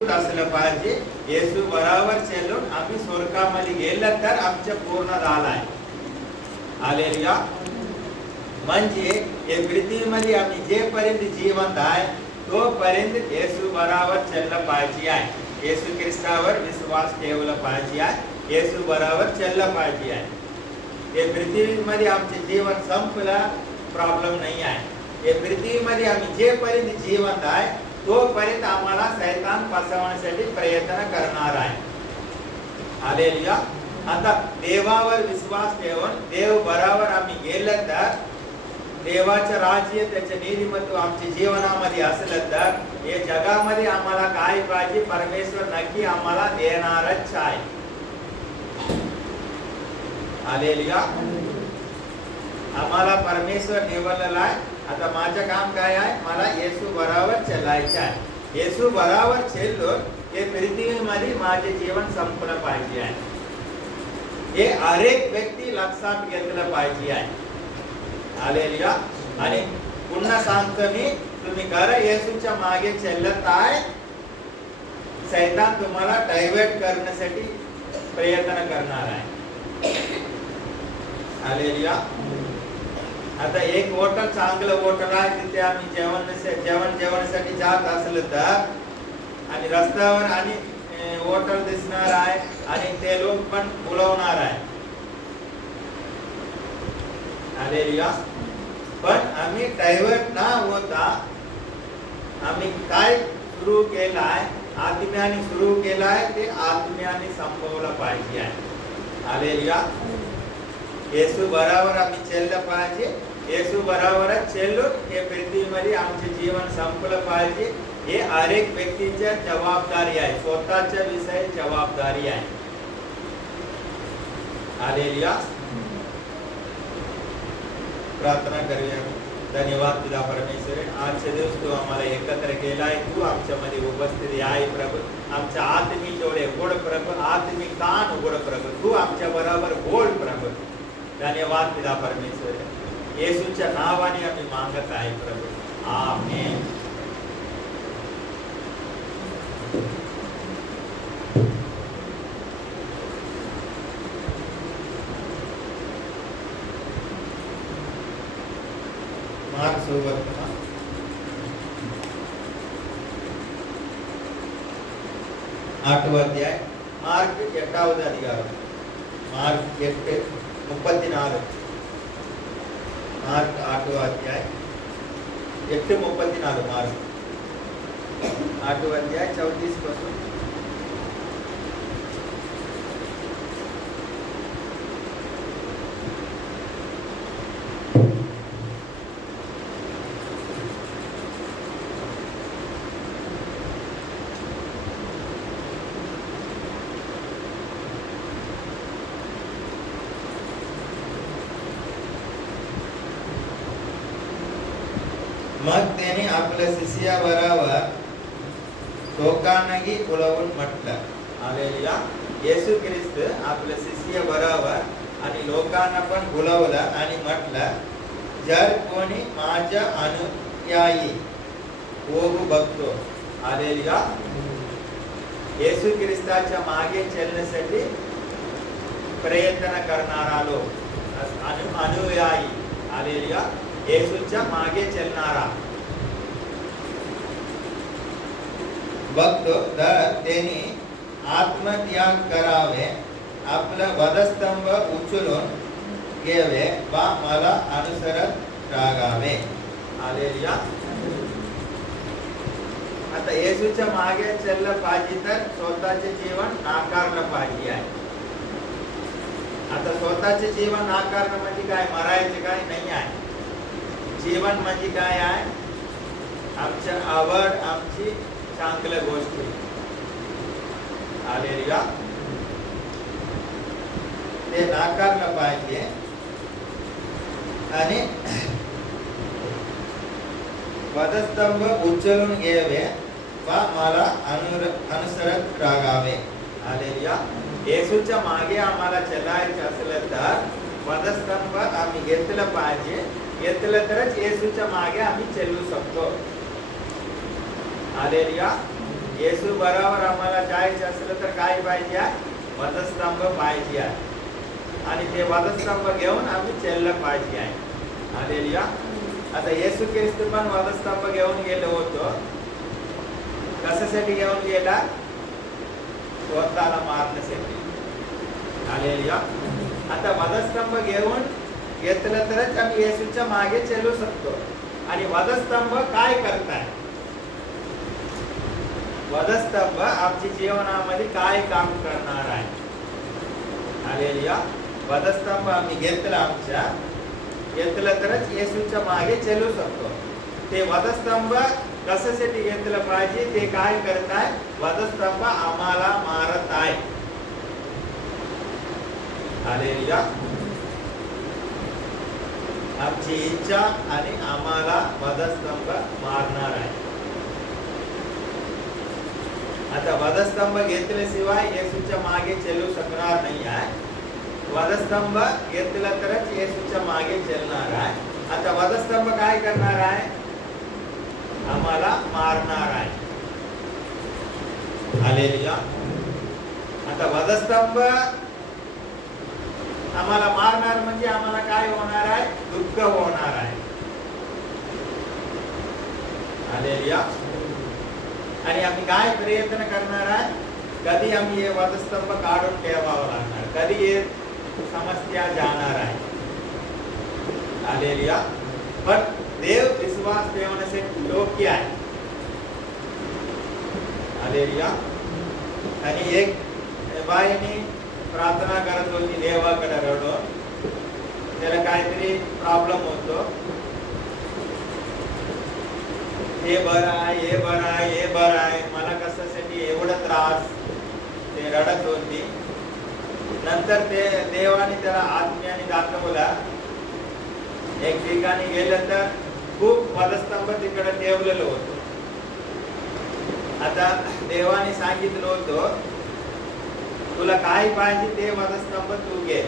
असलं पाहिजे. येशू बराबर चलून आम्ही स्वर्गामध्ये गेलं तर आमचं पूर्ण झालंय. हालेलुया. म्हणजे या पृथ्वीमध्ये आम्ही जेपर्यंत जिवंत आहे तोपर्यंत येशू बराबर चाललं पाहिजे आहे. येशू ख्रिस्तावर विश्वास ठेवला पाहिजे आहे. येशू बराबर चाललं पाहिजे आहे. या पृथ्वीमध्ये आमचे जीवन संपलं प्रॉब्लेम नाही आहे. या पृथ्वीमध्ये आम्ही जेपर्यंत जिवंत आहे तोपर्यंत आम्हाला शैतान फसवण्यासाठी प्रयत्न करणार आहे. हालेलुया. आता देवावर विश्वास ठेवून देव बराबर आम्ही गेलं तर देवाचं राज्य त्याचे नीतिमत्व आमच्या जीवनामध्ये असलं तर हे जगामध्ये आम्हाला काय पाहिजे परमेश्वर नक्की आम्हाला देणारच आहे. हालेलुया. आम्हाला परमेश्वर निवडलेला आहे. आता माझं काम काय आहे? मला येशू बराबर चालायचं आहे. येशू बराबर चाललो हे पृथ्वीमध्ये माझे जीवन संपलं पाहिजे आहे. हे हर एक व्यक्ती लक्षात घेतलं पाहिजे आहे. हालेलुया. आणि पुन्हा सांगतो मी, तुम्ही खरं येशूच्या मागे चालत आहे शैतान तुम्हाला डायव्हर्ट करण्यासाठी प्रयत्न करणार आहे. हालेलुया. आता एक हॉटेल चांगलं हॉटेल आहे तिथे आम्ही जेवणासाठी जात असलं तर आणि रस्त्यावर आणि हॉटेल दिसणार आहे आणि ते लोक पण बोलवणार आहे. हालेलुया. पण आम्ही डायव्हर्ट ना होता आम्ही काय सुरू केलाय आत्म्याने सुरू केलाय ते आत्म्याने संपवलं पाहिजे आहे. हालेलुया. येशू बराबर आम्ही चाललं पाहिजे. येशू बराबरच चाललो हे पृथ्वीमध्ये आमचे जीवन संपलं पाहिजे. हे हर एक व्यक्तीची जबाबदारी आहे. स्वतःच्या विषयी जबाबदारी आहे. हालेलुया. प्रार्थना करूया. धन्यवाद तुला परमेश्वर. आजच्या दिवस तू आम्हाला एकत्र केलाय. तू आमच्यामध्ये उपस्थित आहे प्रभू. आमच्या आत्मिक डोळे उघड प्रभू. आत्मिक कान उघड प्रभू. तू आमच्या बरोबर बोल प्रभू. धन्यवाद पिता परमेश्वर. येशूच्या नावाने आम्ही मागत आहे प्रभू. आमेन. मार्क सोबत 8వ అధ్యాయం మార్క్ 8వ అధికారం మార్క్ 8:34 మార్క్ 8వ అధ్యాయం 8:34 మార్క్ 8వ అధ్యాయం 34 पासून मग त्याने आपल्या शिष्याबरोबर लोकांनाही बोलावून म्हटलं. हालेलुया. येशू ख्रिस्त आपल्या शिष्याबरोबर आणि लोकांना पण बोलावलं आणि म्हटलं, जर कोणी माझ्या अनुयायी होऊ बघतो. हालेलुया. येशू ख्रिस्ताच्या मागे चालण्यासाठी प्रयत्न करणारा लोक अनुयायी. हालेलुया. येशूच्या मागे चालणारा बघतो तर त्यांनी आत्मत्याग करावे, आपला वधस्तंभ उचलून घ्यावे वा मला अनुसरत राहावे. हालेलुया. आता येशूच्या मागे चाललं पाहिजे तर स्वतःचे जीवन नाकारलं पाहिजे आहे. आता स्वतःचे जीवन नाकारणं म्हणजे काय? मरायचे काय नाही आहे. जीवन म्हणजे काय आहे? आमच्या आवड आमची चांगल्या गोष्टी. हालेलुया. ते नाकारलं पाहिजे आणि वधस्तंभ उचलून घ्यावे वा मला अनुसरत राहावे. हालेलुया. येशूच्या मागे आम्हाला चालायचं असलं तर वधस्तंभ आम्ही घेतलं पाहिजे. घेतलं तरच येशूच्या मागे आम्ही चालू शकतो. हालेलुया. येशू बरोबर आम्हाला जायचं असलं तर काय पाहिजे आहे? वधस्तंभ पाहिजे आहे. आणि ते वधस्तंभ घेऊन आम्ही चाललं पाहिजे आहे. हालेलुया. आता येशू ख्रिस्त पण वधस्तंभ घेऊन गेलो होतो. कशासाठी घेऊन गेला? स्वतःला मारण्यासाठी. हालेलुया. आता वधस्तंभ घेतलं तरच आम्ही येशूच्या मागे चालू शकतो. आणि वधस्तंभ काय करताय? वधस्तंभ आमच्या जीवनामध्ये काय काम करणार आहे? हालेलुया. वधस्तंभ आम्ही घेतलं तरच येशूच्या मागे चालू शकतो. ते वधस्तंभ कशासाठी घेतलं पाहिजे? ते काय करताय? वधस्तंभ आम्हाला मारत आहे. हालेलुया. आमची इच्छा आणि आम्हाला वधस्तंभ मारणार आहे. आता वधस्तंभ घेतल्याशिवाय येशूच्या मागे चालू शकणार नाही आहे. वधस्तंभ घेतला तरच येशूच्या मागे चालणार आहे. आता वधस्तंभ काय करणार आहे? आम्हाला मारणार आहे. हालेलुया. आता वधस्तंभ आम्हाला मारणार म्हणजे आम्हाला काय होणार आहे? दुःख होणार आहे. हालेलुया. आणि आम्ही काय प्रयत्न करणार आहे? कधी आम्ही हे वधस्तंभ काढून ठेवावं लागणार, कधी हे समस्या जाणार आहे. हालेलुया. पण देव विश्वास ठेवण्यासाठी योग्य आहे. हालेलुया. आणि एक बाईने प्रार्थना करत होती देवाकडे रडून. त्याला काहीतरी प्रॉब्लेम होतो. हे बरं आहे, हे बरं आहे, हे बरं आहे, मला कशासाठी एवढं त्रास, ते रडत होती. नंतर ते देवाने त्याला आत्म्याने दाखवला. एक ठिकाणी गेलं तर खूप वधस्तंभ तिकडे ठेवलेलं होतं. आता देवाने सांगितलं होतं तुला काय पाहिजे ते वधस्तंभ तू घे.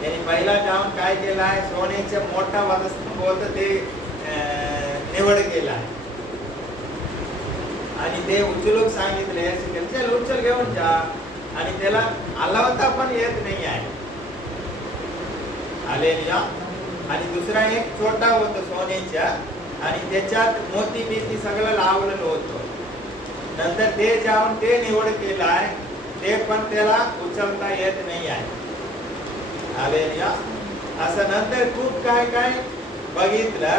त्यांनी पहिला जाऊन काय केलं आहे? सोन्याचा मोठा वधस्तंभ होतं ते निवड केला आणि ते उचलूक सांगितले. चल उचल घेऊन जा. आणि त्याला हलवता पण येत नाही आहे. हालेलुया. आणि दुसरा एक छोटा होता सोन्याचा आणि त्याच्यात मोती बिती सगळं लावलेलं होतं. नंतर ते जाऊन ते निवड केलं आहे. ते पण त्याला उचलता येत नाही आहे. हालेलुया. असं नंतर खूप काय काय बघितलं.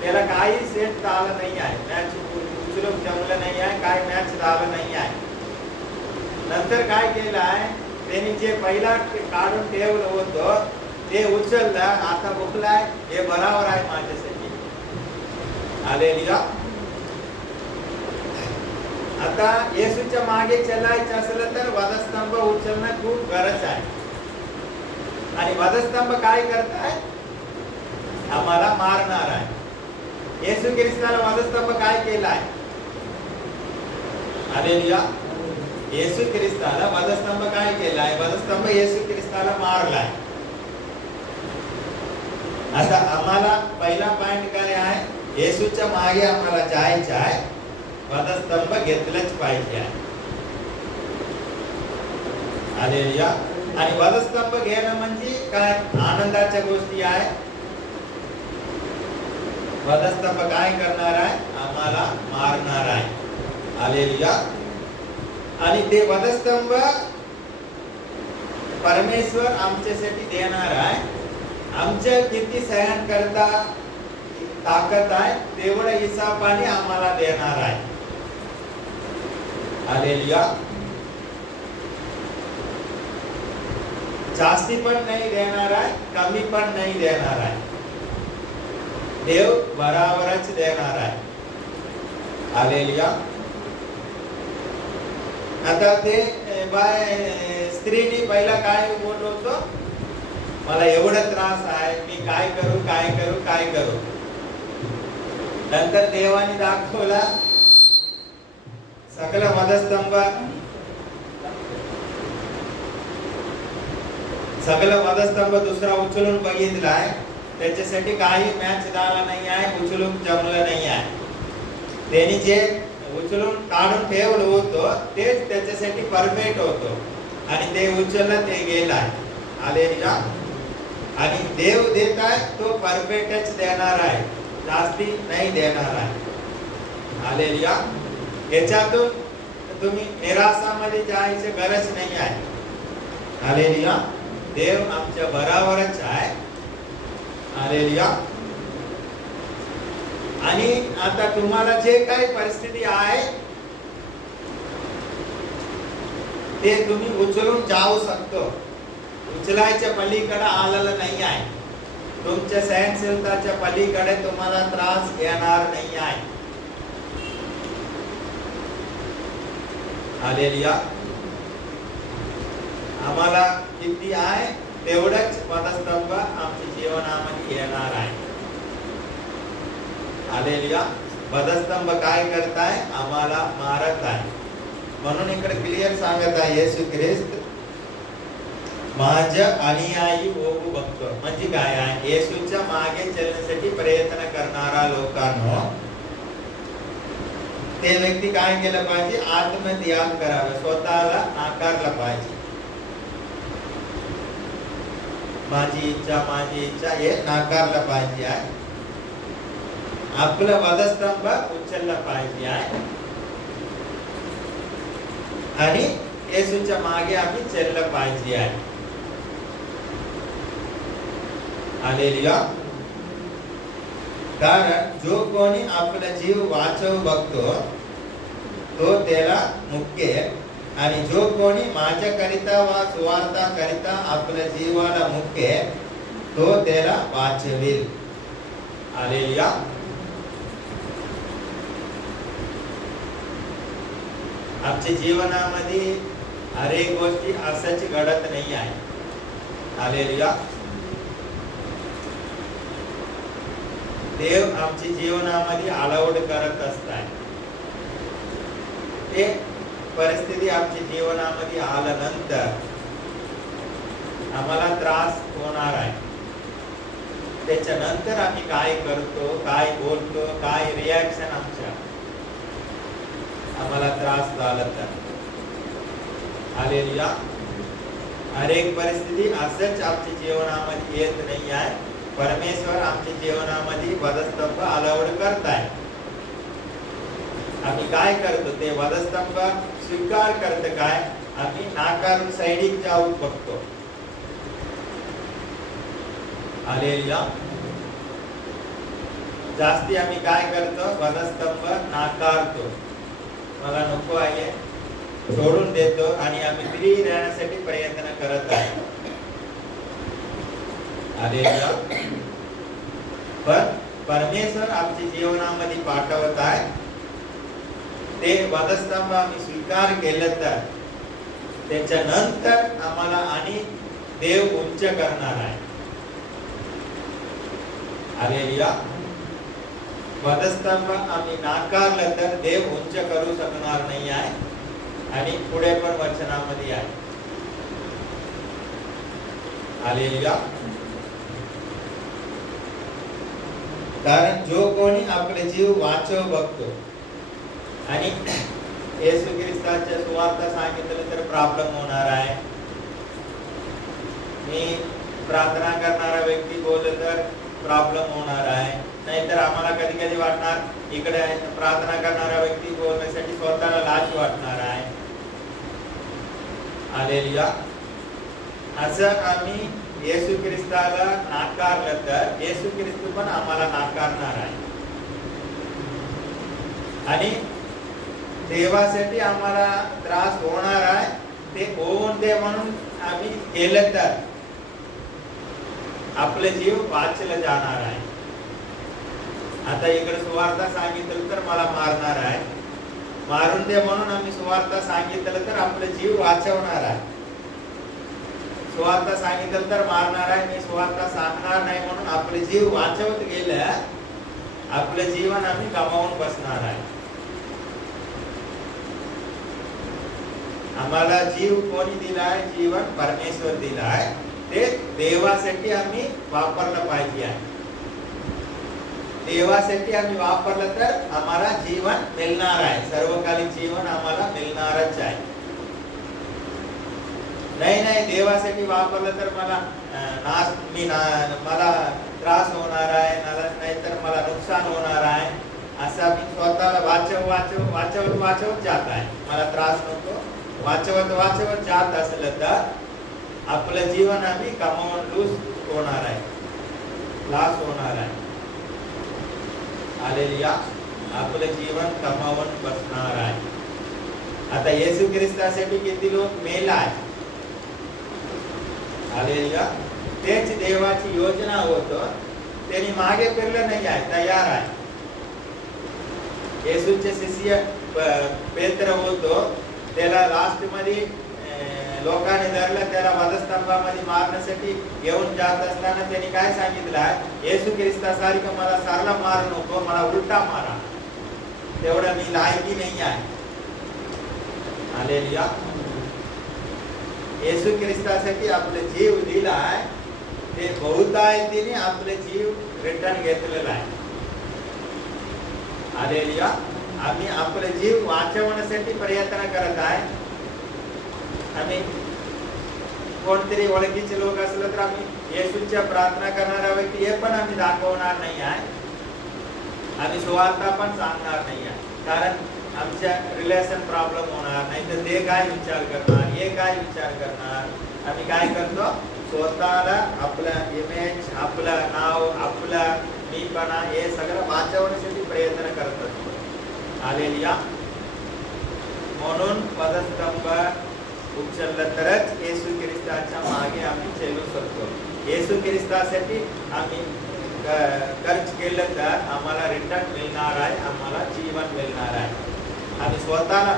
त्याला काही सेट झालं नाही आहे. मॅच उचलून जमलं नाही आहे. काय मॅच झालं नाही आहे. नंतर काय केलं आहे? त्यांनी जे पहिला काढून ठेवलं होतं ते उचललं. आता बोललाय हे बरोबर आहे माझ्यासाठी. हालेलुया. आता येशूच्या मागे चालायचं असलं तर वधस्तंभ उचलणं खूप गरज आहे. आणि वधस्तंभ काय करताय? आम्हाला मारणार आहे. येशू ख्रिस्ताला वधस्तंभ काय केलाय? हालेलुया. येशू ख्रिस्ताला वधस्तंभ काय केलाय? वधस्तंभ येशू ख्रिस्ताला मारलाय. आता आम्हाला पहिला पॉइंट काय आहे? येशूच्या मागे आम्हाला जायचं आहे. वधस्तंभ घेतलंच पाहिजे आहे. हालेलुया. आणि वधस्तंभ घेणं म्हणजे काय? आनंदाच्या गोष्टी आहे. वधस्तंभ काय करणार आहे? आम्हाला मारणार आहे. हालेलुया. आणि ते वधस्तंभ परमेश्वर आमच्यासाठी देणार आहे. आमच्या किती सहन करता ताकद आहे तेवढं हिसाबाने आम्हाला देणार आहे. हालेलुया. जास्ती पण नाही देणार आहे, कमी पण नाही देणार आहे. देव बराबरच देणार आहे. हालेलुया. आता ते स्त्रीने पहिला काय बोलत होतो? मला एवढा त्रास आहे, मी काय करू काय करू काय करू. नंतर देवाने दाखवला सगळं वधस्तंभ दुसरा उचलून बघितलाय. त्याच्यासाठी काही मॅच झाला नाही आहे, उचलून जमलं नाही आहे. त्यांनी जे उचलून काढून ठेवलं होतं तेच त्याच्यासाठी परफेक्ट होतं आणि ते उचललं ते गेलाय. हालेलुया. आणि देव देत आहे तो परफेक्टच देणार आहे, जास्ती नाही देणार आहे. हालेलुया. याच्यातून तुम्ही निराशामध्ये जायची गरज नाही आहे. हालेलुया. देव आमच्या बरोबरच आहे. हालेलुया. आणि आता तुम्हाला जे काही परिस्थिती आहे ते तुम्ही उचलून जाऊ शकतो. उचलायच्या पलीकडे आलेलं नाही आहे. तुमच्या सहनशीलताच्या पलीकडे तुम्हाला त्रास येणार नाही आहे. हालेलुया. आम्हाला किती आहे तेवढंच पदस्तंभ आमच्या जीवनामध्ये येणार आहे. हालेलुया. पदस्तंभ काय करताय? आम्हाला मारत आहे. म्हणून इकडे क्लिअर सांगत आहे येशू ख्रिस्त माझ्या अनुयायी होऊ बघतो. म्हणजे काय आहे? येशूच्या मागे चलण्यासाठी प्रयत्न करणारा लोकांनो, ते व्यक्ती काय केलं पाहिजे? आत्मत्याग करावे, स्वतःला नाकारलं पाहिजे. माझी इच्छा हे नाकारलं पाहिजे आहे. आपलं वधस्तंभ उचललं पाहिजे आहे आणि येशूच्या मागे आम्ही चाललं पाहिजे आहे. हालेलुया. कारण जो कोणी आपला जीव वाचवू बघतो तो त्याला मुक्केल आणि जो कोणी माझ्याकरिता वा सुवार्ताकरिता आपल्या जीवाला मुक्केल तो त्याला वाचवेल. हालेलुया. आमच्या जीवनामध्ये अनेक गोष्टी असंच घडत नाही आहे. हालेलुया. देव आमच्या जीवनामध्ये अलाउड करत असतात. ते परिस्थिती आमच्या जीवनामध्ये आल्यानंतर आम्हाला त्रास होणार आहे. त्याच्यानंतर आम्ही काय करतो, काय बोलतो, काय रिॲक्शन आमच्या आम्हाला त्रास झाला तर. हालेलुया. अनेक परिस्थिती असंच आमच्या जीवनामध्ये येत नाही आहे. परमेश्वर आमच्या जीवनामध्ये वधस्तंभ अलाउड करताय. आम्ही काय करतो? ते वधस्तंभ स्वीकार करतो काय? आम्ही नाकारून साइडिक जाऊ बघतो. हालेलुया. जास्ती आम्ही काय करतो? वधस्तंभ नाकारतो. मला नको आहे, सोडून देतो आणि आम्ही फ्री राहण्यासाठी प्रयत्न करत आहे. हालेलुया. पण परमेश्वर आमच्या जीवनामध्ये पाठवत आहे. ते वधस्तंभ आम्ही स्वीकार केलं तर त्याच्यानंतर आम्हाला आणि देव उच्च करणार आहे. हालेलुया. वधस्तंभ आम्ही नाकारलं तर देव उच्च करू शकणार नाही आहे आणि पुढे पण वचनामध्ये आहे. हालेलुया. कारण जो कोणी आपले जीव वाचव बघतो आणि येशू ख्रिस्ताच्या सुवार्ता सांगितलं तर प्रॉब्लेम होणार आहे. मी प्रार्थना करणारा व्यक्ती बोललं तर प्रॉब्लेम होणार आहे. नाहीतर आम्हाला कधी कधी वाटणार इकडे प्रार्थना करणारा व्यक्ती बोलण्यासाठी स्वतःला लाज वाटणार आहे. हालेलुया. असं आम्ही येशू ख्रिस्ताला नाकारलं तर येशू ख्रिस्त पण आम्हाला नाकारणार आहे. आणि देवासाठी आम्हाला त्रास होणार आहे. ते होऊन दे म्हणून आम्ही केलं तर आपले जीव वाचलं जाणार आहे. आता इकडे सुवार्ता सांगितलं तर मला मारणार आहे. मारून दे म्हणून आम्ही सुवार्ता सांगितलं तर आपले जीव वाचवणार आहे. सुवार्ता सांगितलं तर मारणार आहे. मी सुवार्ता सांगणार नाही म्हणून आपले जीव वाचवत गेलं, आपलं जीवन आम्ही गमावून बसणार आहे. आम्हाला जीव कोणी दिलाय? जीवन परमेश्वर दिलाय. ते देवासाठी आम्ही वापरलं पाहिजे आहे. देवासाठी आम्ही वापरलं तर आम्हाला जीवन मिळणार आहे, सर्वकालिक जीवन आम्हाला मिळणारच आहे. नाही देवासाठी वापरलं तर मला मला त्रास होणार आहे, नाहीतर मला नुकसान होणार आहे, असं मी स्वतःला वाचवत जात आहे. मला त्रास नको, वाचवत जात असलं तर आपलं जीवन आम्ही कमावून लूज होणार आहे, लॉस होणार आहे. हालेलुया. आपलं जीवन कमावून बसणार आहे. आता येशू ख्रिस्तासाठी किती लोक मेला आहे. हालेलुया. तेच देवाची योजना होतो, त्यांनी मागे फिरलं नाही आहे, तयार आहे. येशूचे शिष्य पेत्र होतो, त्याला लास्ट मध्ये लोकांनी धरलं, त्याला वधस्तंभामध्ये मारण्यासाठी घेऊन जात असताना त्यांनी काय सांगितलं, येशू ख्रिस्तासारखं मला सारला मारू नको, मला उलटा मारा, तेवढं मी लायकी नाही आहे. हालेलुया. येशू ख्रिस्तासाठी आपले जीव दिला आहे, ते बहुतायतीने आपले जीव रिटर्न घेतलेला आहे. हालेलुया. आम्ही आपले जीव वाचवण्यासाठी प्रयत्न करत आहे. आम्ही कोणतरी ओळखीचे लोक असलं तर आम्ही येशूच्या प्रार्थना करणारा व्यक्ती हे पण आम्ही दाखवणार नाही आहे, आम्ही सुवार्ता पण सांगणार नाही आहे. कारण आमच्या रिलेशन प्रॉब्लेम होणार, नाही तर ते काय विचार करणार, हे काय विचार करणार. आम्ही काय करतो, स्वतःला आपलं इमेज, आपलं नाव, आपला मीपणा हे सगळं वाचवण्यासाठी प्रयत्न करत असतो. हालेलुया. म्हणून पदस्तंभ उचललं तरच येशू ख्रिस्ताच्या मागे आम्ही चलू शकतो. येशू ख्रिस्तासाठी आम्ही खर्च केलं तर आम्हाला रिटर्न मिळणार आहे, आम्हाला जीवन मिळणार आहे. आम्ही स्वतःला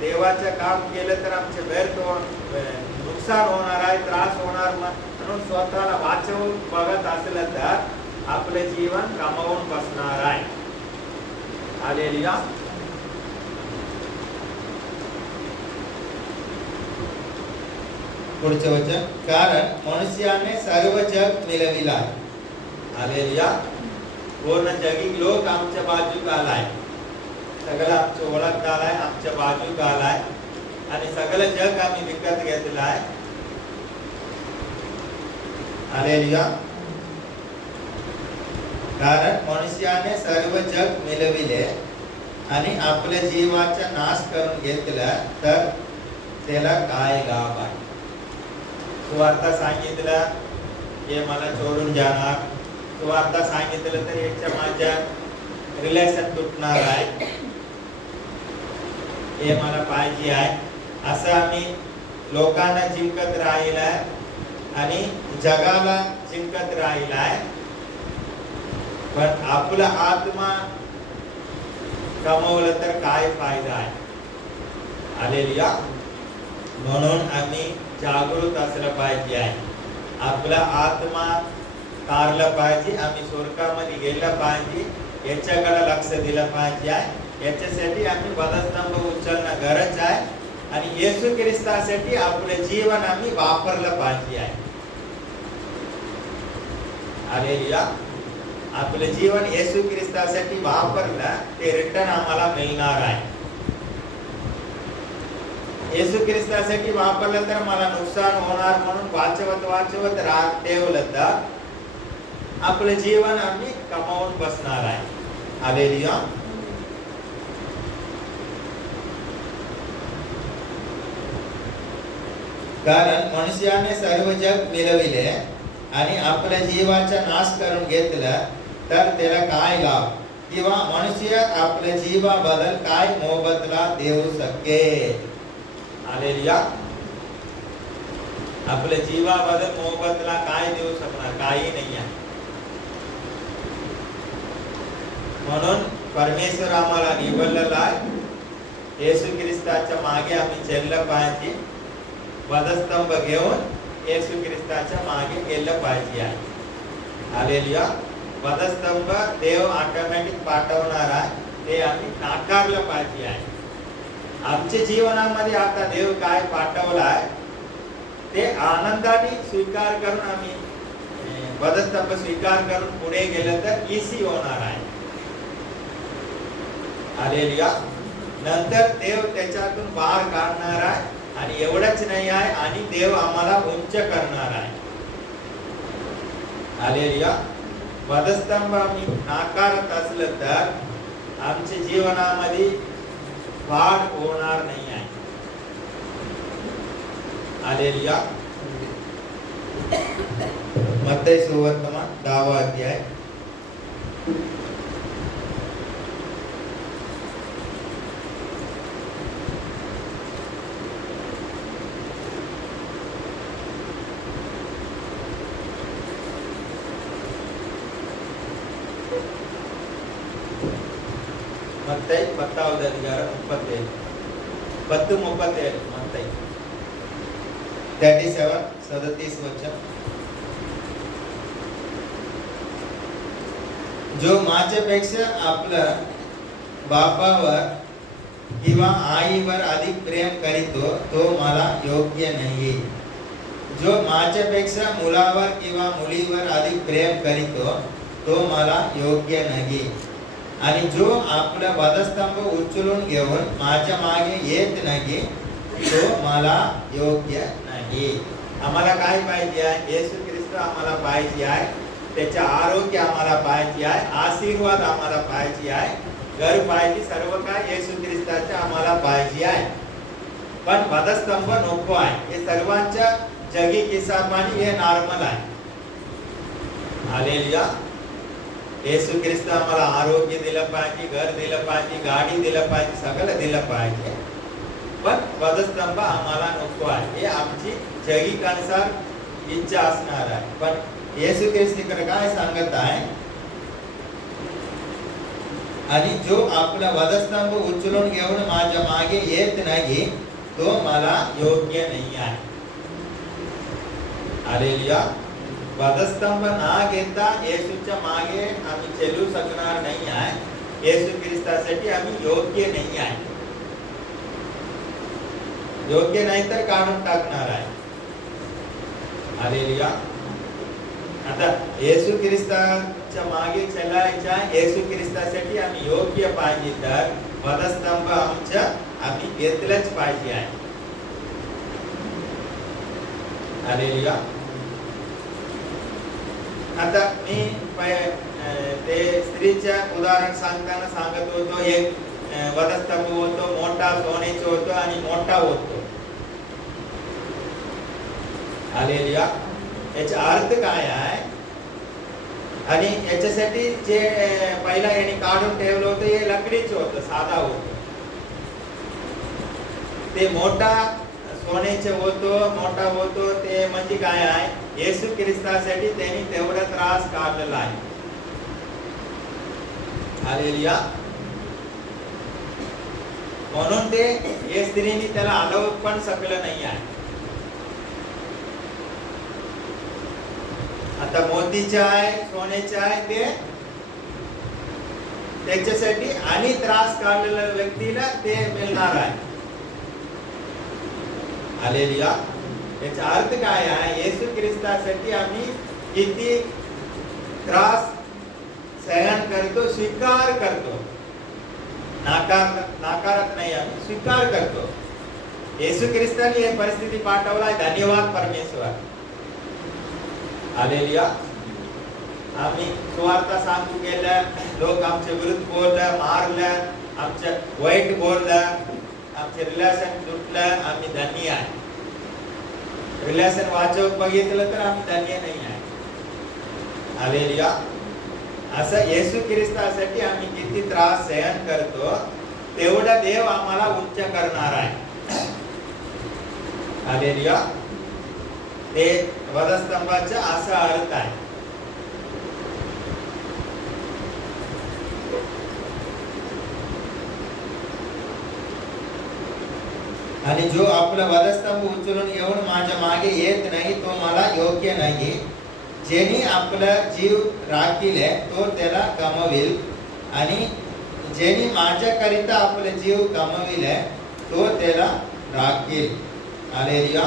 देवाचं काम केलं तर आमचे व्यर्थ नुकसान होणार आहे, त्रास होणार, म्हणून स्वतःला वाचवून बघत असलं तर आपले जीवन कमावून बसणार आहे. हालेलुया. पुढचं वचन, कारण मनुष्याने सर्व जग मिळविला आहे. हालेलुया. पूर्ण जगी लोक आमच्या बाजूक आलाय, सगळं आमचं ओळख आलाय, आमच्या बाजूक आलाय, आणि सगळं जग आम्ही विकत घेतलं आहे. हालेलुया. कारण मनुष्याने सर्व जग मिळविले आणि आपल्या जीवाचा नाश करून घेतला तर त्याला काय लाभ आहे. सुवार्ता सांगितलं हे मला सोडून जाणार, सुवार्ता सांगितलं तर याच्या माझ्या रिलेशन तुटणार आहे, हे मला पाहिजे आहे, असं आम्ही लोकांना जिंकत राहिलाय आणि जगाला जिंकत राहिलाय. पण आपला आत्मा कमवलं तर काय फायदा आहे. हालेलुया. म्हणून आम्ही जागृत असलं पाहिजे आहे, आपला आत्मा तारला पाहिजे, आम्ही स्वर्गामध्ये गेलं पाहिजे, याच्याकडे लक्ष दिलं पाहिजे आहे. याच्यासाठी आम्ही वधस्तंभ उचलणं गरज आहे आणि येशू ख्रिस्तासाठी आपले जीवन आम्ही वापरलं पाहिजे आहे. हालेलुया. आपले जीवन येशू ख्रिस्तासाठी वापरलं ते रिटर्न आम्हाला मिळणार आहे. येशू ख्रिस्तासाठी वापरलं तर मला नुकसान होणार, म्हणून वाचवत ठेवलं तर आपलं जीवन आम्ही कमावून बसणार आहे. हालेलुया. कारण मनुष्याने सर्व जग मिळविले आणि आपल्या जीवाचा नाश करून घेतला तर त्याला काय लाभ, किंवा मनुष्य आपल्या जीवाबद्दल काय मोबदला देऊ शकेल. हालेलुया. आपल्या जीवाबद्दल मोबदला काय देऊ शकणार, काही नाही आहे. म्हणून परमेश्वर आम्हाला निवडलेला आहे. येशू ख्रिस्ताच्या मागे आम्ही चाललं पाहिजे, वधस्तंभ घेऊन येशू ख्रिस्ताच्या मागे गेलं पाहिजे आहे. हालेलुया. वधस्तंभ देव ऑटोमॅटिक पाठवणार आहे, ते आम्ही नाकारलं पाहिजे आहे. आमच्या जीवनामध्ये आता देव काय पाठवलं आहे ते आनंदाने स्वीकार करून आम्ही वधस्तंभ स्वीकार करून पुढे गेलं तर इसी होणार आहे. हालेलुया. नंतर देव त्याच्यातून बाहेर काढणार आहे आणि एवढंच नाही आहे, आणि देव आम्हाला उंच करणार आहे. हालेलुया. वधस्तंभ आम्ही नाकारत असलं तर आमच्या जीवनामध्ये वाढ होणार नाही आहे. हालेलुया. मत्ती सुवर्तमान 10वा अध्याय. மத்தை 10வது அதிகாரம் 37 10:37 மத்தை 37 वचन. जो माझ्यापेक्षा आपल्या बापावर किंवा आईवर अधिक प्रेम करीतो तो मला योग्य नाही. जो माझ्यापेक्षा मुलावर किंवा मुलीवर अधिक प्रेम करीतो तो मला योग्य नाही. आणि जो आपला वधस्तंभ उचलून घेऊन माझ्या मागे येत नाही तो मला योग्य नाही. आम्हाला काय पाहिजे आहे? येशू ख्रिस्त आम्हाला पाहिजे आहे, त्याचे आरोग्य आम्हाला पाहिजे आहे, आशीर्वाद आम्हाला पाहिजे आहे, घर पाहिजे, सर्व काय येशू ख्रिस्ताचे आम्हाला पाहिजे आहे. पण वधस्तंभ नको आहे. हे सर्वांच्या जगी हिसाबाने हे नॉर्मल आहे. हालेलुया. येशू ख्रिस्त आम्हाला आरोग्य दिलं पाहिजे, घर दिलं पाहिजे, गाडी दिलं पाहिजे, सगळं दिलं पाहिजे, पण वधस्तंभ आम्हाला नको आहे. हे आमची जगीनुसार इच्छा असणार आहे. पण येशू ख्रिस्त इकडे काय सांगत आहे? आणि जो आपला वधस्तंभ उचलून घेऊन माझ्या मागे येत नाही तो मला योग्य नाही आहे. हालेलुया. वधस्तंभ ना घेता येशूच्या मागे आम्ही चलू शकणार नाही आहे. येशू ख्रिस्तासाठी आम्ही योग्य नाही आहे. योग्य नाही तर काढून टाकणार आहे. हालेलुया. आता येशू ख्रिस्ताच्या मागे चालायच्या, येशू ख्रिस्तासाठी आम्ही योग्य पाहिजे तर वधस्तंभ आम्ही घेतलंच पाहिजे आहे. हालेलुया. आता मी ते स्त्रीच्या उदाहरण सांगताना सांगत होतो, एक वधस्तंभ होतो, मोठा सोन्याचा होतो आणि मोठा होतो. हालेलुया. याचा अर्थ काय आहे? आणि याच्यासाठी जे पहिला याने काढून ठेवलं होतं हे लकडीचं होतं, साधा होतं. ते मोठा सोन्याचे होतो, मोठा होतो, ते म्हणजे काय आहे? येशू ख्रिस्तासाठी त्यांनी तेवढा त्रास काढलेला आहे. हालेलुया. म्हणून ते या स्त्रीने त्याला हलवू पण शकलं नाही आहे. आता मोतीचे आहे, सोन्याचे आहे, ते त्याच्यासाठी आणि त्रास काढलेल्या व्यक्तीला ते मिळणार आहे. हालेलुया. याचा अर्थ काय आहे? येशू ख्रिस्तासाठी आम्ही किती त्रास सहन करतो, स्वीकार करतो, नाकारत नाही, आम्ही स्वीकार करतो. येशू ख्रिस्ताने ही परिस्थिती पाठवलाय. धन्यवाद परमेश्वर. हालेलुया. आम्ही सुवार्ता सांगू गेल्या, लोक आमच्या विरुद्ध बोललं, मारलं, आमच्या वाईट बोललं, आमचे रिलेशन तुटलं, आम्ही धन्य आहे. रिलेशन वाचव बघितलं तर आम्ही धन्य नाही आहे. हालेलुया. असं येशू ख्रिस्तासाठी आम्ही किती त्रास सहन करतो तेवढा देव आम्हाला उच्च करणार आहे. हालेलुया. ते वधस्तंभाचा असा अर्थ आहे. आणि जो आपला वधस्तंभ उचलून येऊन माझ्या मागे येत नाही तो मला योग्य नाही. ज्याने आपला जीव राखील तो त्याला गमावेल, आणि ज्याने माझ्याकरिता आपला जीव गमाविल तो त्याला राखील. हालेलुया.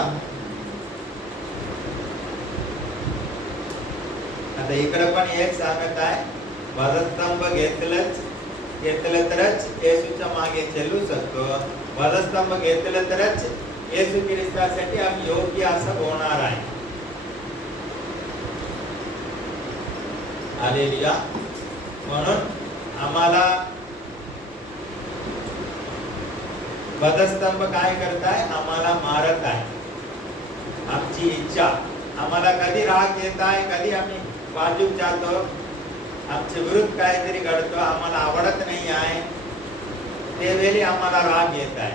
आता इकडे पण एक सांगत आहे, वधस्तंभ घेतलं तरच येशूच्या मागे चलू शकतो. वधस्तंभ घेतलं तरच येशू ख्रिस्तासाठी आम्ही योग्य असं होणार आहे. हालेलुया. म्हणून आम्हाला वधस्तंभ काय करताय, आम्हाला मारत आहे. आमची इच्छा, आम्हाला कधी राग येत आहे, कधी आम्ही बाजूक जातो, आमच्या विरुद्ध काहीतरी घडतो, आम्हाला आवडत नाही आहे, त्यावेळी आम्हाला राग येत आहे.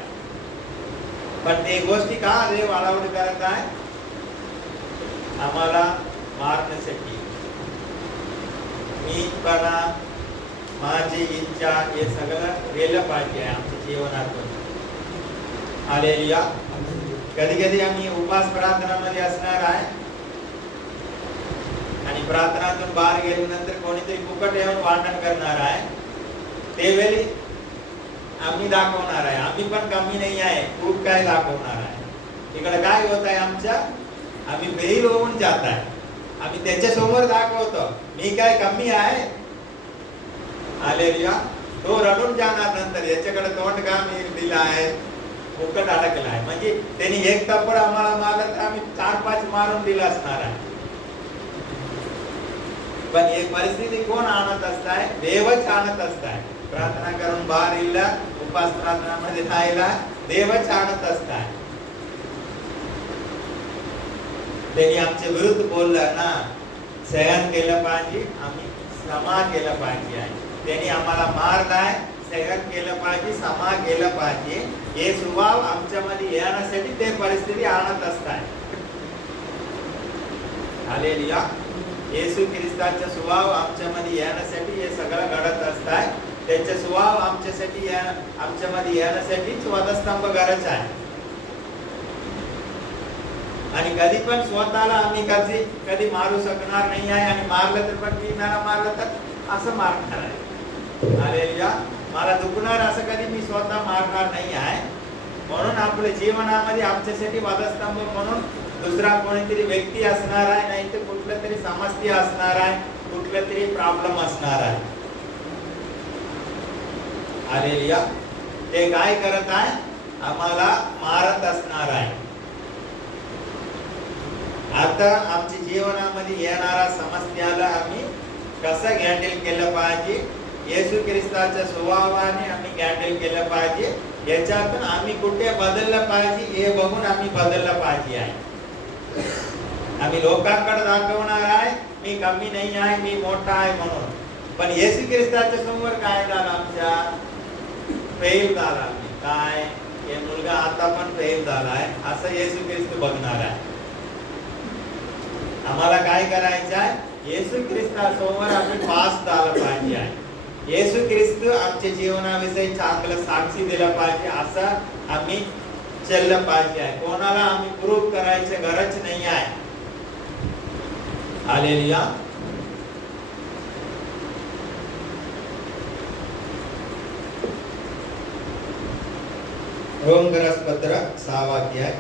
पण ते गोष्टी का देव अलाउड करत आहे, आम्हाला मारण्यासाठी. मीपणा, माझी इच्छा, हे सगळं गेलं पाहिजे आमच्या जीवनातून. हालेलुया. कधी कधी आम्ही उपवास प्रार्थनामध्ये असणार आहे आणि प्रार्थनातून बाहेर गेल्यानंतर कोणीतरी फुकट येऊन भांडण करणार आहे, त्यावेळी आम्ही दाखवणार आहे आम्ही पण कमी नाही आहे, खूप काय दाखवणार आहे. इकडे काय होत आहे, आम्ही फेल होऊन जात आहे. आम्ही त्याच्यासमोर दाखवतो मी काय कमी आहे. हालेलुया. तो रडून जाणार नंतर, याच्याकडे तोंड का मी दिला आहे, फुकट अडकला आहे. म्हणजे त्यांनी एक थप्पड आम्हाला मारलं तर आम्ही 4-5 मारून दिला असणार आहे. पण ही परिस्थिती कोण आणत असताय, देवच आणत असताय. प्रार्थना करून बाहेर येला, उपास प्रार्थनामध्ये राहिला, देवच आणत असताय. त्यांनी आमच्या विरुद्ध बोललं ना, सहन केलं पाहिजे, आम्ही क्षमा केलं पाहिजे आहे. त्यांनी आम्हाला मारलाय, सहन केलं पाहिजे, क्षमा केलं पाहिजे. हे स्वभाव आमच्यामध्ये येण्यासाठी ते परिस्थिती आणत असताय. हालेलुया. येशू ख्रिस्ताचा स्वभाव आमच्यामध्ये येण्यासाठी हे सगळं घडत असताय. त्याचा स्वभाव आमच्यामध्ये येण्यासाठीच वधस्तंभ गरज आहे. आणि कधी पण स्वतःला आम्ही कधी मारू शकणार नाही आहे. आणि मारलं तर पण मी मला मारलं तर असं मारणार आहे. हालेलुया. मला दुखणार असं कधी मी स्वतः मारणार नाही आहे. म्हणून आपल्या जीवनामध्ये आमच्यासाठी वधस्तंभ म्हणून दुसरा कोणीतरी व्यक्ती असणार आहे, नाही तर कुठलं तरी समस्या असणार आहे, कुठलं तरी प्रॉब्लेम असणार आहे. हालेलुया. ते काय करत आहे, आम्हाला मारत असणार आहे. आता आमच्या जीवनामध्ये येणाऱ्या समस्याला आम्ही कसं हँडल केलं पाहिजे, येशू ख्रिस्ताच्या स्वभावाने आम्ही हँडल केलं पाहिजे. याच्यातून आम्ही कुठे बदललं पाहिजे हे बघून आम्ही बदललं पाहिजे आहे. आम्ही लोकांकडे दाखवणार आहे मी कमी नाही आहे, मी मोठा आहे म्हणून. पण येशू ख्रिस्ताच्या समोर काय झालं, आमच्या फेल झाला. काय, हे मुलगा आता पण फेल झालाय असं येशू ख्रिस्त बघणार आहे. आम्हाला काय करायचं आहे, येशू ख्रिस्तासमोर आम्ही पास झालं पाहिजे आहे. येशू ख्रिस्त आमच्या जीवनाविषयी चांगलं साक्षी दिलं पाहिजे, असं आम्ही चाललं पाहिजे आहे. कोणाला आम्ही प्रूव्ह करायची गरज नाही आहे. हालेलुया. रोमकरासपत्र 6 अध्याय.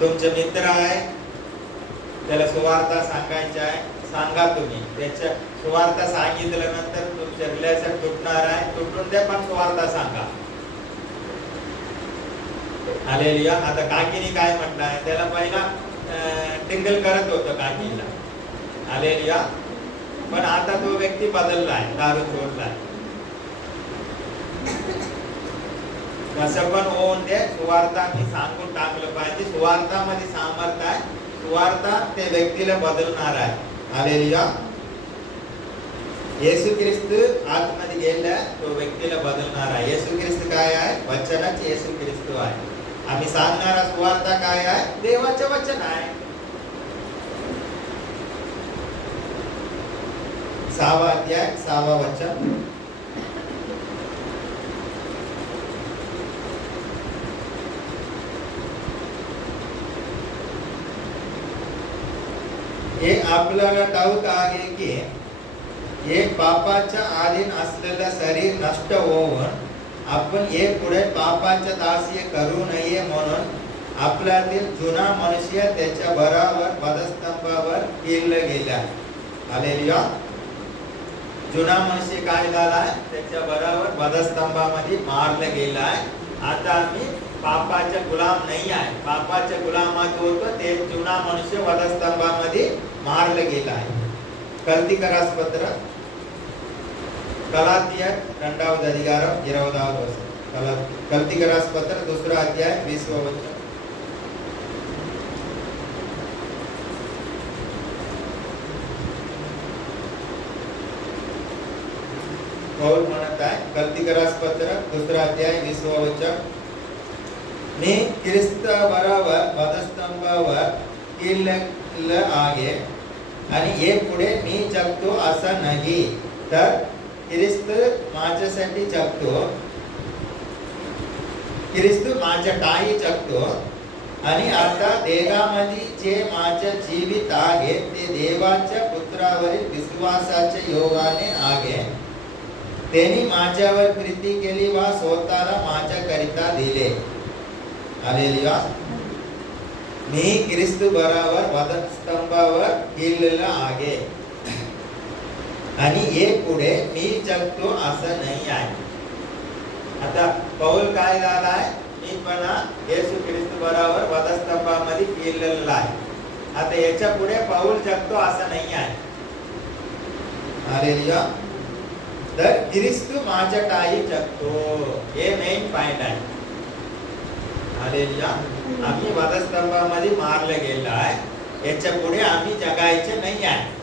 तुमचे मित्र आहे, त्याला सुवार्ता सांगायचा आहे, सांगा तुम्ही. त्याच्या सुवार्ता सांगितल्यानंतर तुमच्या रिलेशन तुटणार आहे, तुटून द्या, पण सुवार्ता सांगा. हालेलुया. आता काकीने काय म्हटलंय, त्याला पहिला टिंगल करत होतं काकीला. हालेलुया. पण आता तो व्यक्ती बदललाय, दारू सोडलाय. कसं पण होऊन दे, सुवार्ता मी सांगून टाकलं पाहिजे. सुवार्तामध्ये सामर्थ आहे, सुवार्ता त्या व्यक्तीला बदलणार आहे. हालेलुया. येशू ख्रिस्त आतमध्ये गेला, तो व्यक्तीला बदलणार आहे. येशू ख्रिस्त काय आहे, वचनच येशू ख्रिस्त आहे. आम्ही सांगणारा सुवार्ता काय आहे, देवाचे वचन आहे. 6 अध्याय 6 वचन. हे आपल्याला ठाऊक आहे की हे पापाच्या अधीन असलेलं शरीर नष्ट होऊन आपण हे पुढे पापाच्या दासी करू नये म्हणून आपल्यातील जुना मनुष्य त्याच्या बराबर वधस्तंभावर केलं गेला. हालेलुया. जुना मनुष्य काय झालाय? त्याच्या बराबर वधस्तंभामध्ये मारलं गेलाय. आता आम्ही पापाच्या गुलाम नाही आहे. पापाच्या गुलामात होतो ते जुना मनुष्य वधस्तंभामध्ये मारलं गेला आहे. गलतीकरास पत्र गलातियर 2వ అధ్యాయం 20వ వచనం. గలతీకరాస్ పత్ర 2వ అధ్యాయం 20వ వచనం. पौल म्हणत आहे गलतीकरास पत्र 2వ अध्याय 20వ वचन. मी ख्रिस्ताबरोबर वधस्तंभावर केलं आहे आणि हे पुढे मी जगतो असं नाही तर ख्रिस्त माझ्यासाठी जगतो. ख्रिस्त माझ्यासाठी जगतो आणि आता देहामध्ये जे माझे जीवित आहे ते देवाच्या पुत्रावरील विश्वासाच्या योगाने आहे. त्यांनी माझ्यावर प्रीती केली व स्वतःला माझ्याकरिता दिले. हालेलुया. मी ख्रिस्त बरोबर वधस्तंभावर केलेलं आहे आणि हे पुढे मी जगतो असं नाही आहे. आता पौल काय झाला आहे? मी पण येशू ख्रिस्त बरोबर वधस्तंभामध्ये केलेलं आहे. आता याच्या पुढे पौल जगतो असं नाही आहे. हालेलुया. तर ख्रिस्त माझ्यासाठी जगतो हे मेन पॉइंट आहे. हालेलुया. आम्ही वधस्तंभामध्ये मारलं गेलं आहे. याच्या पुढे आम्ही जगायचे नाही आहे.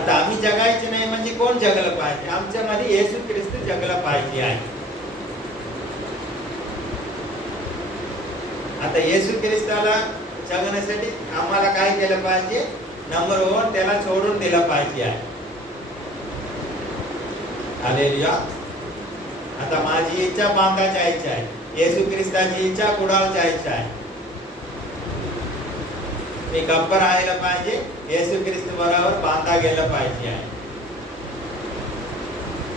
आता आम्ही जगायचे नाही म्हणजे कोण जगलं पाहिजे? आमच्यामध्ये येशू ख्रिस्त जगलं पाहिजे आहे. आता येशू ख्रिस्ताला जगण्यासाठी आम्हाला काय केलं पाहिजे? नंबर 1 त्याला सोडून दिलं पाहिजे आहे. हालेलुया. आता माझी इच्छा बांधा जायची आहे. येशू ख्रिस्ताची इच्छा कुडाळ जायची आहे. मी गप्प राहायला पाहिजे. येशू ख्रिस्त बरोबर बांधा गेलं पाहिजे आहे.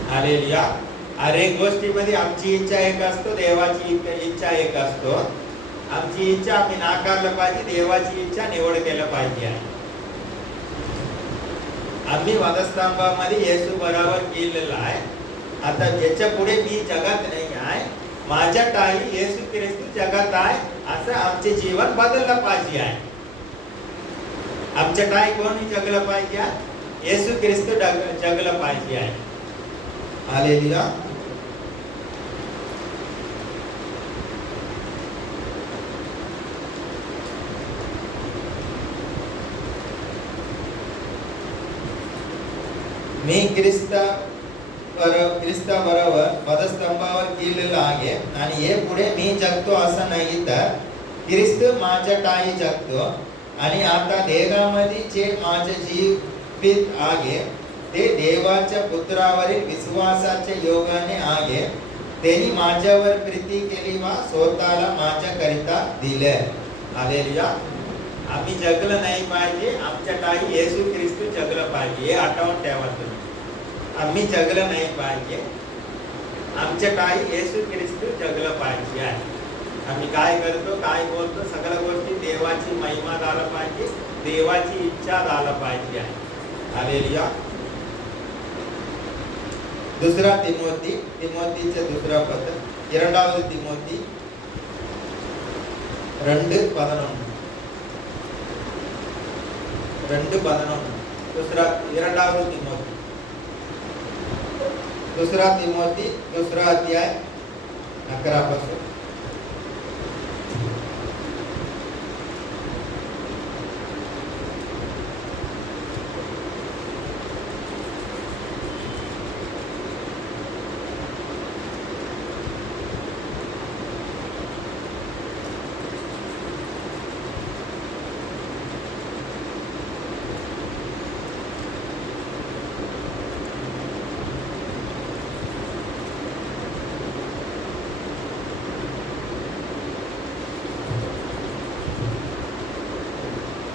हालेलुया. हर एक गोष्टीमध्ये आमची इच्छा एक असतो, देवाची इच्छा एक असतो. आमची इच्छा आम्ही नाकारलं पाहिजे, देवाची इच्छा निवड केलं पाहिजे आहे. आम्ही वधस्तंभामध्ये येशू बरोबर केलेलं आहे. आता याच्या पुढे मी जगात नाही आहे. माझ्यासाठी येशू ख्रिस्त जगात आहे असं आमचे जीवन बदललं पाहिजे आहे. आमच्यासाठी कोणी जगलं पाहिजे? येशू ख्रिस्त जगलं पाहिजे आहे. हालेलुया. मी ख्रिस्ताबरोबर वधस्तंभावर केलेलं आहे आणि हे पुढे मी जगतो असं नाही तर ख्रिस्त माझ्यासाठी जगतो आणि आता देहामध्ये जे माझे जीवित आहे ते देवाच्या पुत्रावरील विश्वासाच्या योगाने आहे. त्यांनी माझ्यावर प्रीती केली व स्वतःला माझ्याकरिता दिले. हालेलुया. आम्ही जगलं नाही पाहिजे. आमच्यासाठी येशू ख्रिस्त जगलं पाहिजे. हे आठवण ठेवा तुम्ही. आम्ही जगलं नाही पाहिजे. आमच्यासाठी येशू ख्रिस्त जगलं पाहिजे आहे. आम्ही काय करतो, काय बोलतो, सगळ्या गोष्टी देवाची महिमा झाला पाहिजे, देवाची इच्छा झाला पाहिजे आहे. हालेलुया. 2 तिमोथीचे 2వ पत्र 2వ तिमोथी 2:11 2 तिमोथी 2वा अध्याय 11 पासून.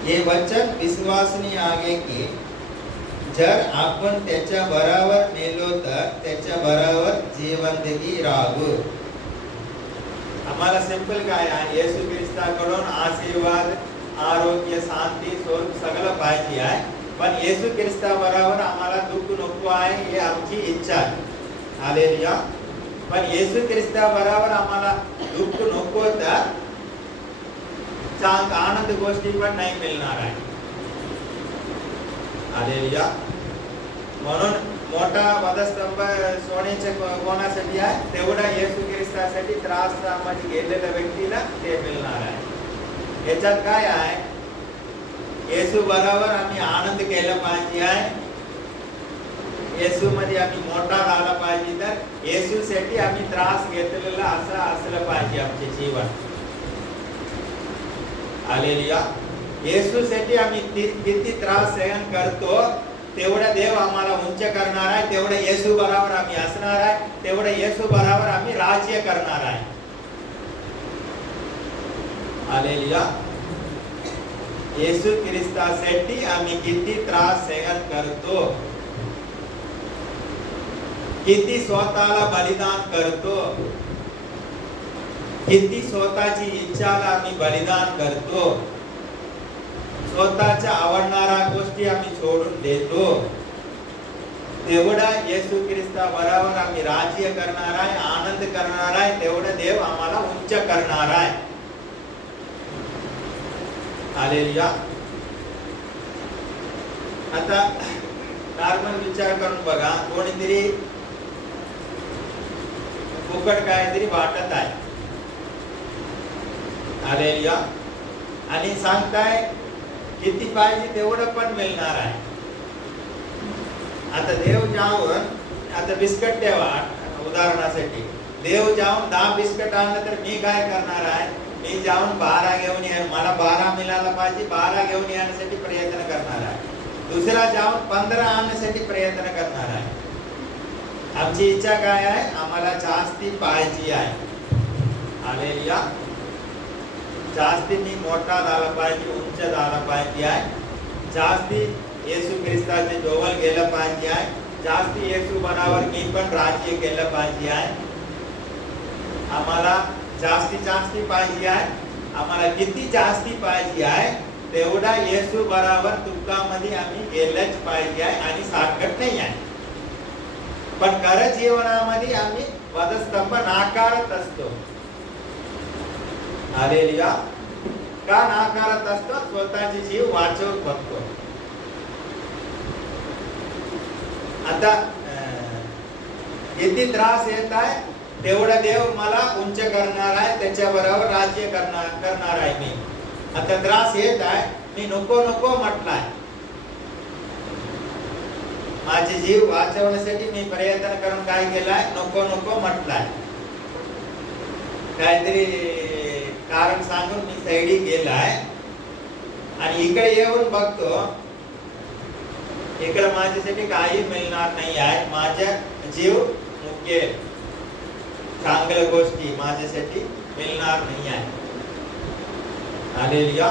हे वचन विश्वासनी आहे की जर आपण त्याच्या बराबर मेलो तर त्याच्या बराबर जिवंतही राहू. आम्हाला सिंपल काय आहे, येशू ख्रिस्ताकडून आशीर्वाद, आरोग्य, शांती, सुख सगळं पाहिजे आहे. पण येशू ख्रिस्ता बरोबर आम्हाला दुःख नको आहे, हे आमची इच्छा आहे. हालेलुया. पण येशू ख्रिस्ता बरोबर आम्हाला दुःख नको तर चांग आनंद गोष्टी पण नाही मिळणार आहे. हालेलुया. म्हणून मोठा वधस्तंभ सोन्याच्या कोणासाठी आहे, तेवढा येशू ख्रिस्तासाठी त्रासामध्ये गेलेल्या व्यक्तीला ते मिळणार आहे. याच्यात काय आहे, येशू बरोबर आम्ही आनंद केला पाहिजे आहे. येशू मध्ये आम्ही मोठा झाला पाहिजे तर येशूसाठी आम्ही त्रास घेतलेला असं असलं पाहिजे आमचे जीवन. हालेलुया. येशूसाठी आम्ही किती त्रास सहन करतो तेवढा देव आम्हाला उंच करणार आहे, तेवढं येशू बरोबर आम्ही असणार आहे, तेवढं येशू बरोबर आम्ही राज्य करणार आहे. हालेलुया. येशू ख्रिस्तासाठी आम्ही किती त्रास सहन करतो, किती स्वतःला बलिदान करतो, किती स्वतःची इच्छाला आम्ही बलिदान करतो, स्वतःच्या आवडणाऱ्या गोष्टी आम्ही सोडून देतो, तेवढा येशू ख्रिस्ता बरोबर आम्ही राज्य करणार आहे, आनंद करणार आहे, तेवढं देव आम्हाला उंच करणार आहे. हालेलुया. आता नॉर्मल विचार करून बघा, कोणीतरी फुकट काहीतरी वाटत आहे. हालेलुया. आणि सांगताय किती पाहिजे तेवढं पण मिळणार आहे. आता देव जाऊन, आता बिस्कट द्यावा उदाहरणासाठी, देव जाऊन 10 बिस्कट आणलं तर मी काय करणार आहे, मी जाऊन 12 घेऊन येणार, मला 12 मिळाला पाहिजे, 12 घेऊन येण्यासाठी प्रयत्न करणार आहे. दुसरा जाऊन 15 आणण्यासाठी प्रयत्न करणार आहे. आमची इच्छा काय आहे, आम्हाला जास्ती पाहिजे आहे. हालेलुया. जास्ती मी मोठा झाला पाहिजे, उंच झाला पाहिजे आहे, जास्ती येशू ख्रिस्ताचे जवळ गेलं पाहिजे आहे, जास्ती येशू बरोबर मी पण राज्य केलं पाहिजे आहे. आम्हाला जास्ती पाहिजे आहे. आम्हाला किती जास्ती पाहिजे आहे तेवढा येशू बरोबर दुःखामध्ये आम्ही गेलंच पाहिजे आहे आणि सारखं नाही आहे. पण खरं जीवनामध्ये आम्ही वधस्तंभ नाकारत असतो. हालेलुया. का नाकारत असतो? स्वतःचे जीव वाचवत बघतो. आता किती त्रास येत आहे तेवढा देव मला उंच करणार आहे, त्याच्या बरोबर राज्य करणार आहे मी. आता त्रास येत आहे, मी नको नको म्हटलाय, माझे जीव वाचवण्यासाठी मी प्रयत्न करून काय केलाय, नको नको म्हटलाय, काहीतरी कारण सांगून मी साईडी गेलाय. आणि इकडे येऊन बघतो, इकडे माझ्यासाठी काही मिळणार नाही आहे, माझा जीव मुख्य, चांगल्या गोष्टी माझ्यासाठी मिळणार नाही आहे. हालेलुया.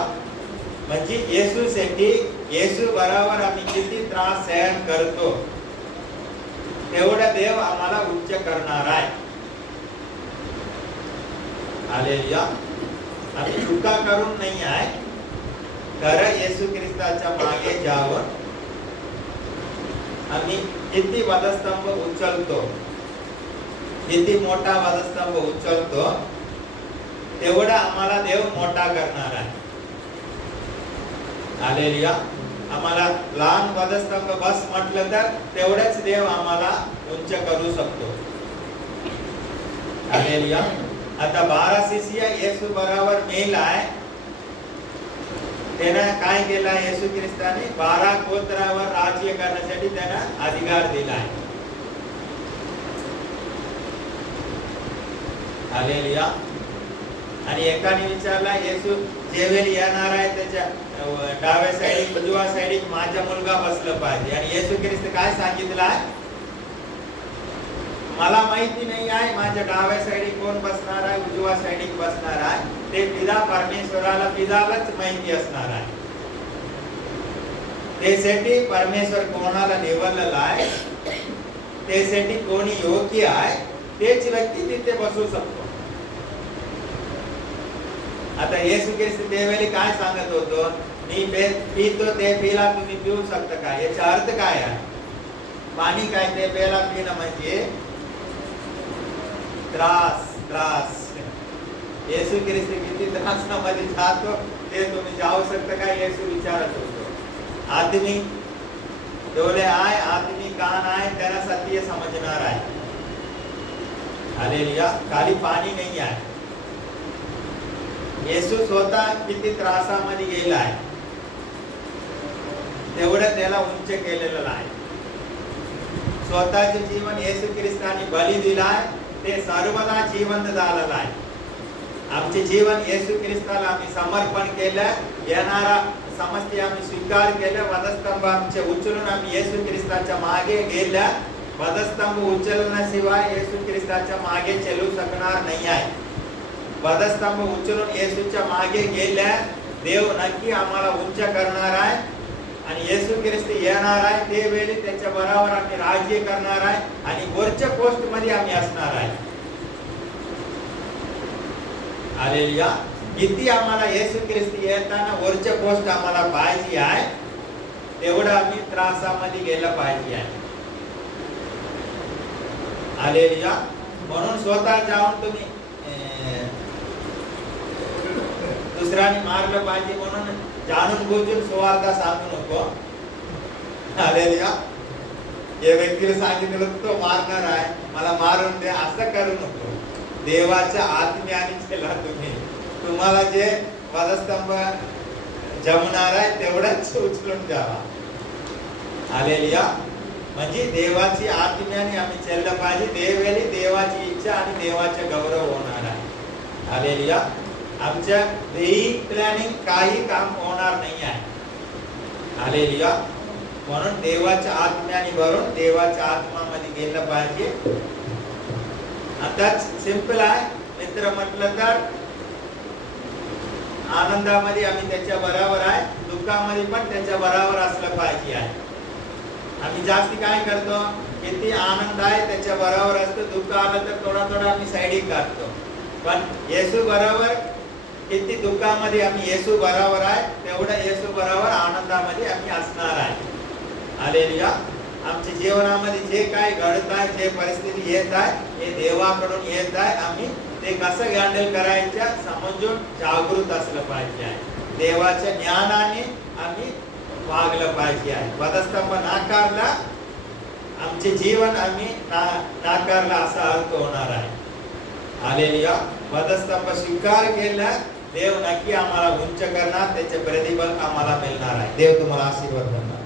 म्हणजे येशूसाठी, येशू बरोबर आम्ही किती त्रास सहन करतो तेवढा देव आम्हाला उच्च करणार आहे. हालेलुया. आम्ही चुका करून नाही आहे, खरं येशू ख्रिस्ताच्या मागे जावं. आम्ही किती वधस्तंभ उचलतो, किती मोठा वधस्तंभ उचलतो तेवढा आम्हाला देव मोठा करणार आहे. हालेलुया. आम्हाला लहान वधस्तंभ बस म्हटलं तर तेवढाच देव आम्हाला उंच करू शकतो. हालेलुया. आता 12 शिष्य येशू बरोबर मेलाय, त्यानं काय केला, येशू ख्रिस्ताने 12 गोत्रावर राज्य करण्यासाठी त्यानं अधिकार दिलाय. हालेलुया. आणि एकाने विचारला, येशू जेवेळी येणार आहे त्याच्या डाव्या साईड उजव्या साईड माझा मुलगा बसला पाहिजे. आणि येशू ख्रिस्त काय सांगितलं आहे, मला माहिती नाही आहे माझ्या डाव्या साईड कोण बसणार आहे, उजव्या साईड बसणार आहे, ते पिता परमेश्वराला, पितालाच माहिती असणार आहे. त्यासाठी परमेश्वर कोणाला निवडलेला आहे, त्यासाठी कोणी योग्य आहे तेच व्यक्ती तिथे बसू शकतो. आता येशू ख्रिस्त त्यावेळी काय सांगत होतो, मी पितो ते पिला तुम्ही पिऊ शकता का? याचा अर्थ काय आहे? पाणी काय ते प्यायला पिणं म्हणजे त्रास. येशू ख्रिस्त किती त्रासामध्ये जातो ते तुम्ही जाऊ शकता का? येशू विचारत होतो. आदमी डोळे आहे, आदमी कान आहे, त्याला सत्य समजणार आहे. हालेलुया. खाली पाणी नाही आहे. येशू स्वतः किती त्रासामध्ये गेला आहे तेवढं त्याला उंच केलेलं आहे. स्वतःचे जीवन येशू ख्रिस्ताने बली दिलाय, ते सर्वदा जिवंत झालेलं आहे. आमचे जीवन येशू ख्रिस्ताला आम्ही समर्पण केलं, येणारा समस्या आम्ही स्वीकार केलं. वधस्तंभ आमचे उचलून आम्ही येशू ख्रिस्ताच्या मागे गेल्या. वधस्तंभ उचलण्याशिवाय येशू ख्रिस्ताच्या मागे चलू शकणार नाही आहे. वधस्तंभ उचलून येशूच्या मागे गेल्या, देव नक्की आम्हाला उंच करणार आहे आणि येशू ख्रिस्त येणार आहे. ते वेळी त्याच्या बरोबर आम्ही राज्य करणार आहे आणि वरच्या पोस्ट मध्ये आम्ही असणार आहे. हालेलुया. किती आम्हाला येशू ख्रिस्त येताना वरच्या पोस्ट आम्हाला पाहिजे आहे, तेवढं आम्ही त्रासामध्ये गेलं पाहिजे आहे. हालेलुया. म्हणून स्वतः जाऊन तुम्ही दुसऱ्याने मारलं पाहिजे म्हणून जाणून बुजून सुवार्ता सांगू नको. हालेलुया. या व्यक्तीला सांगितलं तो मारणार आहे, मला मारून दे असं करू नको. देवाच्या आत्म्याने केला तुम्ही. तुम्हाला जे वधस्तंभ जमणार आहे तेवढंच उचलून द्यावा. हालेलुया. म्हणजे देवाची आत्म्याने आम्ही चाललं पाहिजे. देवेली देवाची इच्छा आणि देवाचा गौरव होणार आहे. हालेलुया. आमच्या देही प्लॅनिंग काही काम होणार नाही आहे. हालेलुया. म्हणून देवाच्या आत्म्याने भरून देवाच्या आत्मामध्ये गेलं पाहिजे. आता सिंपल आहे मित्र, म्हटलं तर आनंदामध्ये आम्ही त्याच्या बरोबर आहे, दुःखामध्ये पण त्याच्या बरोबर असलं पाहिजे आहे. आम्ही जास्ती काय करतो, किती आनंद आहे त्याच्या बरोबर असतो, दुःख आलं तर थोडा आम्ही साईड काढतो. पण येशू बरोबर किती दुःखामध्ये आम्ही येशू बरोबर आहे, तेवढं येशू बरोबर आनंदामध्ये आम्ही असणार आहे. हालेलुया. आमच्या जीवनामध्ये जे काय घडत आहे, जे परिस्थिती येत आहे, हे देवाकडून येत आहे. आम्ही ते कसं हँडल करायचं समजून जागृत असलं पाहिजे आहे. देवाच्या ज्ञानाने आम्ही वागलं पाहिजे आहे. वधस्तंभ नाकारला, आमचे जीवन आम्ही नाकारला असा अर्थ होणार आहे. हालेलुया. वधस्तंभ स्वीकार केला, देव नक्की आम्हाला उंच करणार, त्याचे प्रतिफल आम्हाला मिळणार आहे. देव तुम्हाला आशीर्वाद करणार.